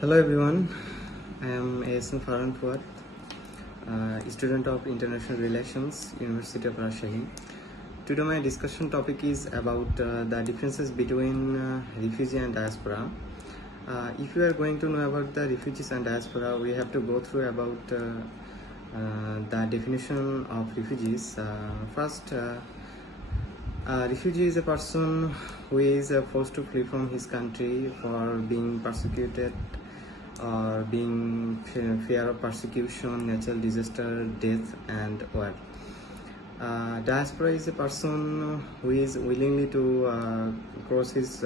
Hello everyone, I am Farhan Fuad, student of International Relations, University of Rajshahi. Today my discussion topic is about the differences between refugee and diaspora. If you are going to know about the refugees and diaspora, we have to go through about the definition of refugees. First, a refugee is a person who is forced to flee from his country for being persecuted or being fear of persecution, natural disaster, death, and war. Diaspora is a person who is willingly to cross his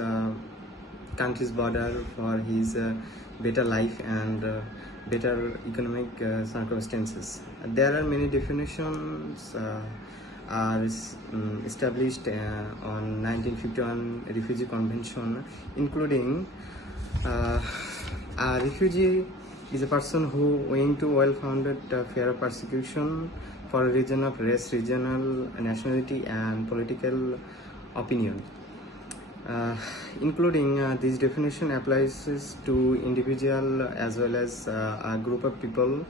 country's border for his better life and better economic circumstances. There are many definitions are established on 1951 Refugee Convention, including a refugee is a person who, owing to well-founded fear of persecution for a reason of race, regional nationality, and political opinion. Including this definition applies to individual as well as a group of people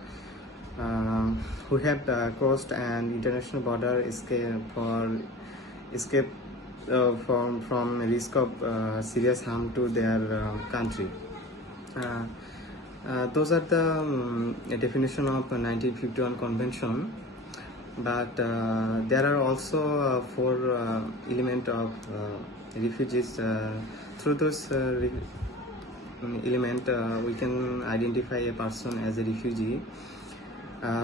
who have crossed an international border escape from risk of serious harm to their country. Those are the definition of 1951 convention, but there are also four element of refugees. Through those element, we can identify a person as a refugee.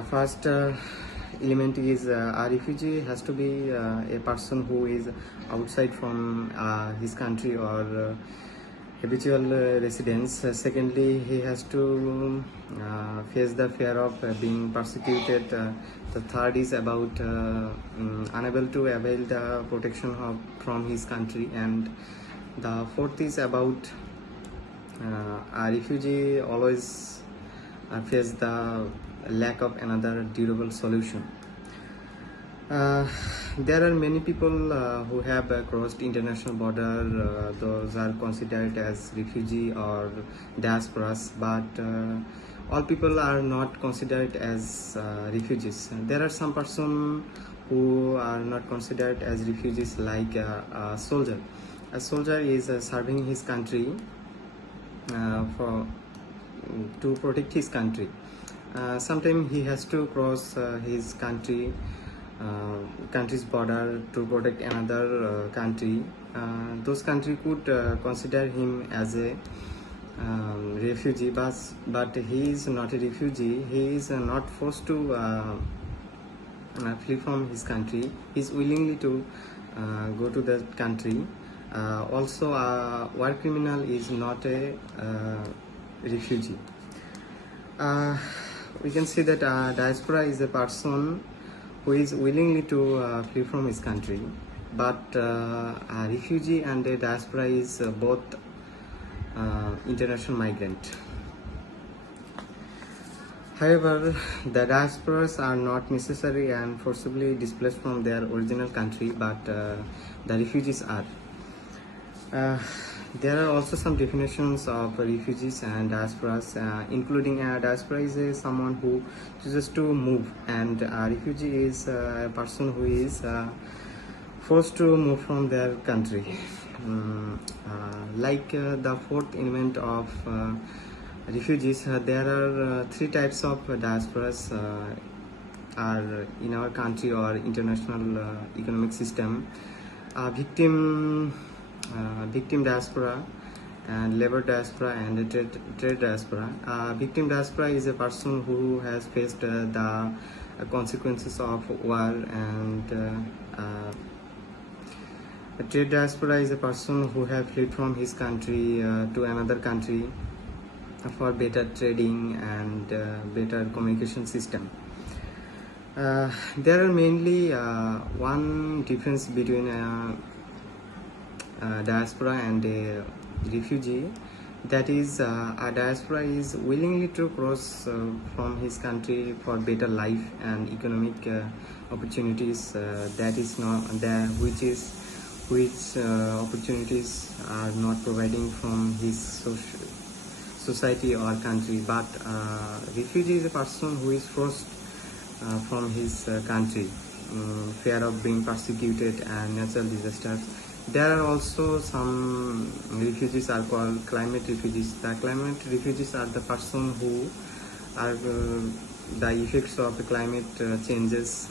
First element is a refugee has to be a person who is outside from his country or habitual residence. Secondly, he has to face the fear of being persecuted. The third is about unable to avail the protection from his country, and the fourth is about a refugee always face the lack of another durable solution. There are many people who have crossed international border. Those are considered as refugee or diasporas, but all people are not considered as refugees. There are some persons who are not considered as refugees, like a soldier. A soldier is serving his country to protect his country. Sometimes he has to cross his country's border to protect another country. Those country could consider him as a refugee, but he is not a refugee. He is not forced to flee from his country. He is willingly to go to that country. Also, a war criminal is not a refugee. We can see that diaspora is a person who is willingly to flee from his country, but a refugee and a diaspora is both international migrant. However, the diasporas are not necessarily and forcibly displaced from their original country, but the refugees are. There are also some definitions of refugees and diasporas, including a diaspora is someone who chooses to move, and a refugee is a person who is forced to move from their country. The fourth element of refugees, there are three types of diasporas are in our country or international economic system. Victim diaspora and labor diaspora and trade diaspora. Victim diaspora is a person who has faced the consequences of war, and a trade diaspora is a person who has fled from his country to another country for better trading and better communication system. There are mainly one difference between diaspora and a refugee, that is a diaspora is willingly to cross from his country for better life and economic opportunities, that is not there which opportunities are not providing from his society or country, but refugee is a person who is forced from his country, fear of being persecuted and natural disasters. There are also some refugees are called climate refugees. The climate refugees are the person who are the effects of the climate changes,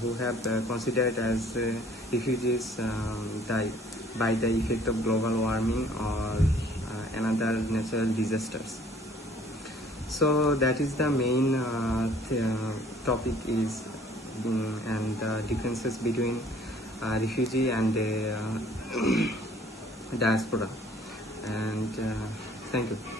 who have considered as refugees die by the effect of global warming or another natural disasters. So that is the main topic is and differences between refugee and diaspora. And thank you.